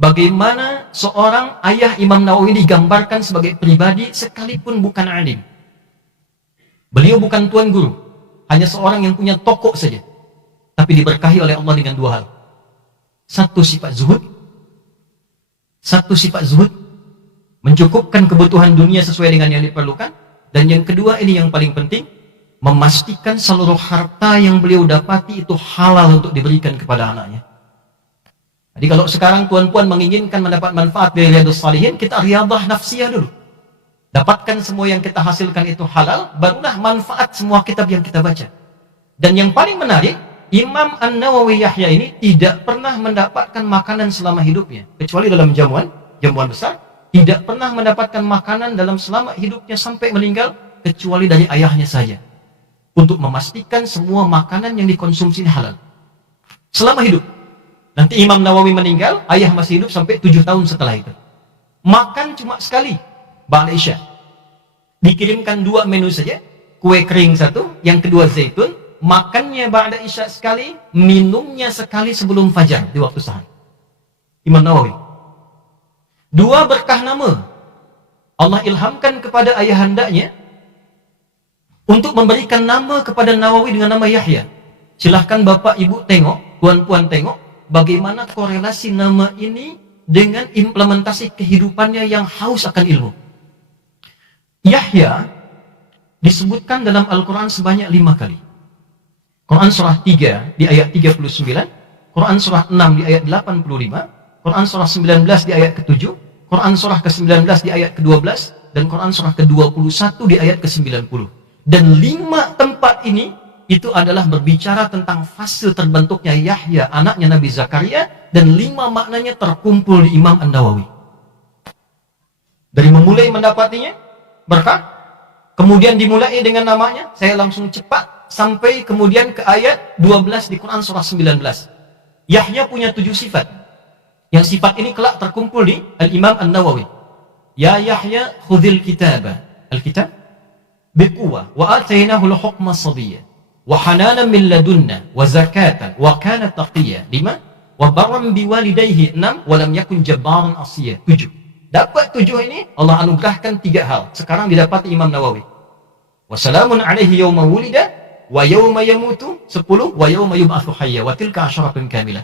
Bagaimana seorang ayah Imam Nawawi digambarkan sebagai pribadi sekalipun bukan alim. Beliau bukan tuan guru, hanya seorang yang punya toko saja, tapi diberkahi oleh Allah dengan dua hal. Satu sifat zuhud, mencukupkan kebutuhan dunia sesuai dengan yang diperlukan. Dan yang kedua, ini yang paling penting, memastikan seluruh harta yang beliau dapati itu halal untuk diberikan kepada anaknya. Jadi kalau sekarang tuan-puan menginginkan mendapat manfaat dari Riyadhus Shalihin, kita riyadah nafsiyah dulu. Dapatkan semua yang kita hasilkan itu halal, barulah manfaat semua kitab yang kita baca. Dan yang paling menarik, Imam An-Nawawi Yahya ini tidak pernah mendapatkan makanan selama hidupnya, kecuali dalam jamuan besar. Tidak pernah mendapatkan makanan dalam selama hidupnya sampai meninggal, kecuali dari ayahnya saja, untuk memastikan semua makanan yang dikonsumsi halal selama hidup. Nanti Imam Nawawi meninggal, ayah masih hidup sampai 7 tahun setelah itu. Makan cuma sekali, ba'da isya. Dikirimkan 2 menu saja, kue kering 1, yang kedua zaitun. Makannya ba'da isya sekali, minumnya sekali sebelum fajar di waktu sahar. Imam Nawawi. 2 berkah nama. Allah ilhamkan kepada ayahandanya untuk memberikan nama kepada Nawawi dengan nama Yahya. Silahkan Bapak Ibu tengok, Puan-puan tengok, bagaimana korelasi nama ini dengan implementasi kehidupannya yang haus akan ilmu. Yahya disebutkan dalam Al-Quran sebanyak 5 kali. Quran surah 3 di ayat 39, Quran surah 6 di ayat 85, Quran surah 19 di ayat ke-7, Quran surah ke-19 di ayat ke-12, dan Quran surah ke-21 di ayat ke-90. Dan 5 tempat ini itu adalah berbicara tentang fase terbentuknya Yahya, anaknya Nabi Zakaria, dan 5 maknanya terkumpul di Imam An-Nawawi. Dari memulai mendapatinya berkah, kemudian dimulai dengan namanya, saya langsung cepat sampai kemudian ke ayat 12 di Quran surah 19. Yahya punya 7 sifat. Yang sifat ini kelak terkumpul di Al-Imam An-Nawawi. Ya Yahya khudhil kitaba, al-kitab biquwwah wa atainahu al-hukma sabiyya wa hananan min ladunna wa zakatan wa kana taqiyya. 5. Wa barran biwalidayhi. 6. Wa lam yakun jabbaran asiyya. 7. Dapat 7 ini Allah anugerahkan 3 hal. Sekarang didapati Imam Nawawi. Wa salamun alaihi yawma wulida wa yawma yamutu. 10. Wa yawma yub'atsu hayya wa tilka asyaratun kamilah.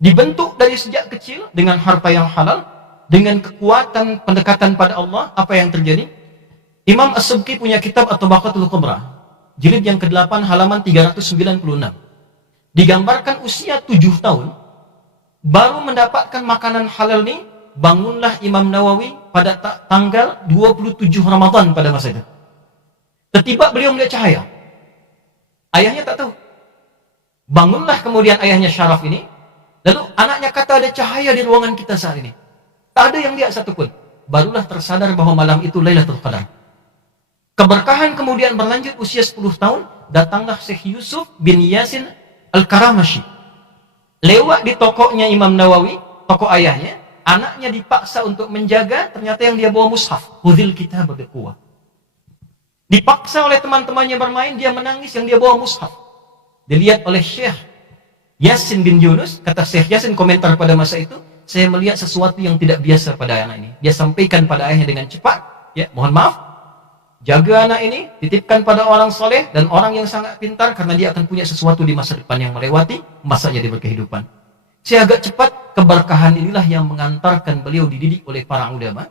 Dibentuk dari sejak kecil dengan harta yang halal, dengan kekuatan pendekatan pada Allah. Apa yang terjadi? Imam As-Subki punya kitab At-Tabaqatul Kubra, jilid yang ke-8 halaman 396. Digambarkan usia 7 tahun baru mendapatkan makanan halal ini. Bangunlah Imam Nawawi pada tanggal 27 Ramadan pada masa itu. Tiba-tiba beliau melihat cahaya. Ayahnya tak tahu. Bangunlah kemudian ayahnya Syaraf ini. Lalu anaknya kata, ada cahaya di ruangan kita saat ini. Tak ada yang lihat satupun. Barulah tersadar bahwa malam itu Lailatul Qadar. Keberkahan kemudian berlanjut usia 10 tahun. Datanglah Syekh Yusuf bin Yasin Al-Karamashi. Lewat di tokonya Imam Nawawi, toko ayahnya. Anaknya dipaksa untuk menjaga, ternyata yang dia bawa mushaf. Khudhil kitab biquwwah. Dipaksa oleh teman-temannya bermain, dia menangis yang dia bawa mushaf. Dilihat oleh Syekh Yasin bin Yunus, kata Syekh Yasin komentar pada masa itu, saya melihat sesuatu yang tidak biasa pada anak ini. Dia sampaikan pada ayahnya dengan cepat, ya mohon maaf, jaga anak ini, titipkan pada orang soleh dan orang yang sangat pintar, karena dia akan punya sesuatu di masa depan yang melewati masanya dia berkehidupan. Saya agak cepat, keberkahan inilah yang mengantarkan beliau dididik oleh para ulama.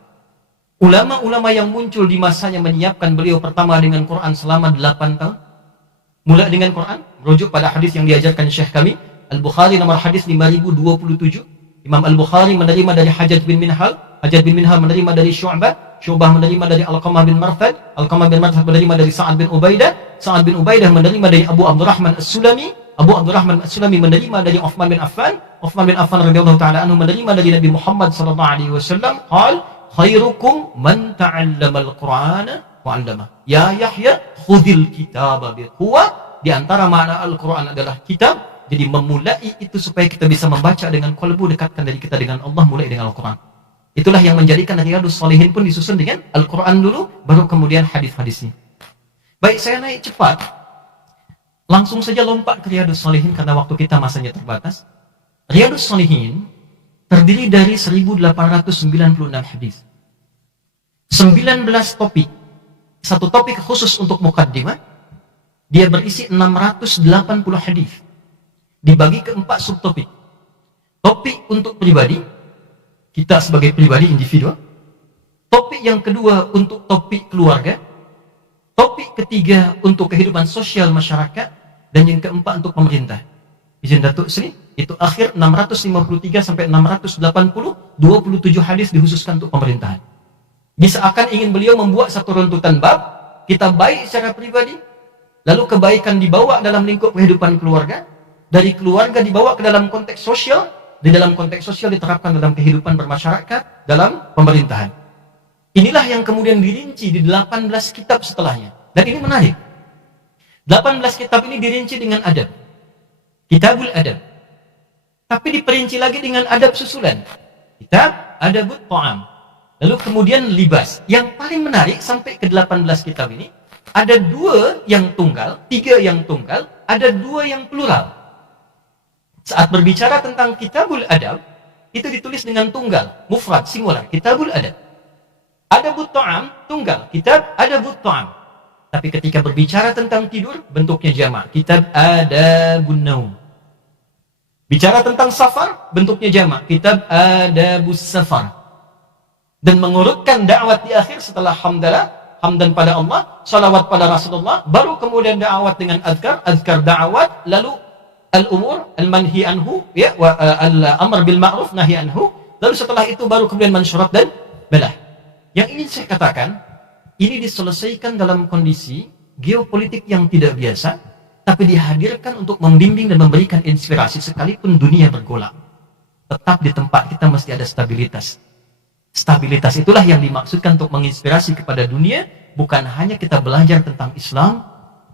Ulama-ulama yang muncul di masanya menyiapkan beliau pertama dengan Quran selama 8 tahun. Mulai dengan Quran, merujuk pada hadis yang diajarkan Syekh kami, Al-Bukhari nomor hadis 5027. Imam Al-Bukhari menerima dari Hajjaj bin Minhal, Hajjaj bin Minhal menerima dari Syu'bah, Syu'bah menerima dari Alqamah bin Marthad, Alqamah bin Marthad menerima dari Sa'ad bin Ubaidah, Sa'ad bin Ubaidah menerima dari Abu Abdurrahman As-Sulami, Abu Abdurrahman As-Sulami menerima dari Uthman bin Affan, Uthman bin Affan radhiyallahu ta'ala anhu menerima dari Nabi Muhammad sallallahu alaihi wasallam, qal khairukum man ta'allama al-Qur'ana wa 'allama. Ya Yahya khudhil kitaba biquwwah. Di antara makna Al-Quran adalah kitab. Jadi memulai itu supaya kita bisa membaca dengan qalbu, dekatkan dari kita dengan Allah, mulai dengan Al-Quran. Itulah yang menjadikan Riyadhus Shalihin pun disusun dengan Al-Quran dulu, baru kemudian hadis-hadisnya. Baik, saya naik cepat. Langsung saja lompat ke Riyadhus Shalihin karena waktu kita masanya terbatas. Riyadhus Shalihin terdiri dari 1896 hadis. 19 topik. Satu topik khusus untuk mukaddimah, dia berisi 680 hadis. Dibagi ke 4 subtopik. Topik untuk pribadi, kita sebagai pribadi individu. Topik yang kedua untuk topik keluarga. Topik ketiga untuk kehidupan sosial masyarakat. Dan yang keempat untuk pemerintah. Izin Datuk Seri, itu akhir 653 sampai 680, 27 hadis dikhususkan untuk pemerintahan. Bisa akan ingin beliau membuat satu runtutan bab, kita baik secara pribadi, lalu kebaikan dibawa dalam lingkup kehidupan keluarga, dari keluarga dibawa ke dalam konteks sosial, di dalam konteks sosial diterapkan dalam kehidupan bermasyarakat, dalam pemerintahan. Inilah yang kemudian dirinci di 18 kitab setelahnya. Dan ini menarik. 18 kitab ini dirinci dengan adab. Kitabul adab. Tapi diperinci lagi dengan adab susulan. Kitab adabut ta'am. Lalu kemudian libas. Yang paling menarik sampai ke 18 kitab ini, ada 2 yang tunggal, 3 yang tunggal, ada 2 yang plural. Saat berbicara tentang kitabul adab, itu ditulis dengan tunggal, mufrad, singular, kitabul adab. Adabut ta'am, tunggal, kitab adabut ta'am. Tapi ketika berbicara tentang tidur, bentuknya jamak, kitab adabun naum. Bicara tentang safar, bentuknya jamak, kitab adabus safar. Dan mengurutkan dakwat di akhir setelah hamdan pada Allah, salawat pada Rasulullah, baru kemudian dakwat dengan azkar dakwat, lalu al-umur, al-manhi anhu, ya, wa al-amr bil ma'ruf, nahi anhu, lalu setelah itu baru kemudian mansyurat dan balah. Yang ingin saya katakan, ini diselesaikan dalam kondisi geopolitik yang tidak biasa, tapi dihadirkan untuk membimbing dan memberikan inspirasi sekalipun dunia bergolak. Tetap di tempat kita mesti ada stabilitas. Stabilitas itulah yang dimaksudkan untuk menginspirasi kepada dunia, bukan hanya kita belajar tentang Islam,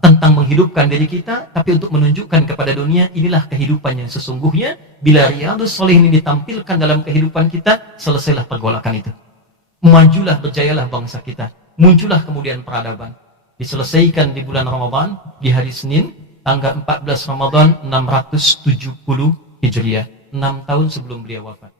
tentang menghidupkan diri kita, tapi untuk menunjukkan kepada dunia, inilah kehidupan yang sesungguhnya. Bila Riyadhus Shalihin ini ditampilkan dalam kehidupan kita, selesailah pergolakan itu. Majulah, berjayalah bangsa kita. Muncullah kemudian peradaban. Diselesaikan di bulan Ramadan, di hari Senin, tanggal 14 Ramadan 670 Hijriah, 6 tahun sebelum beliau wafat.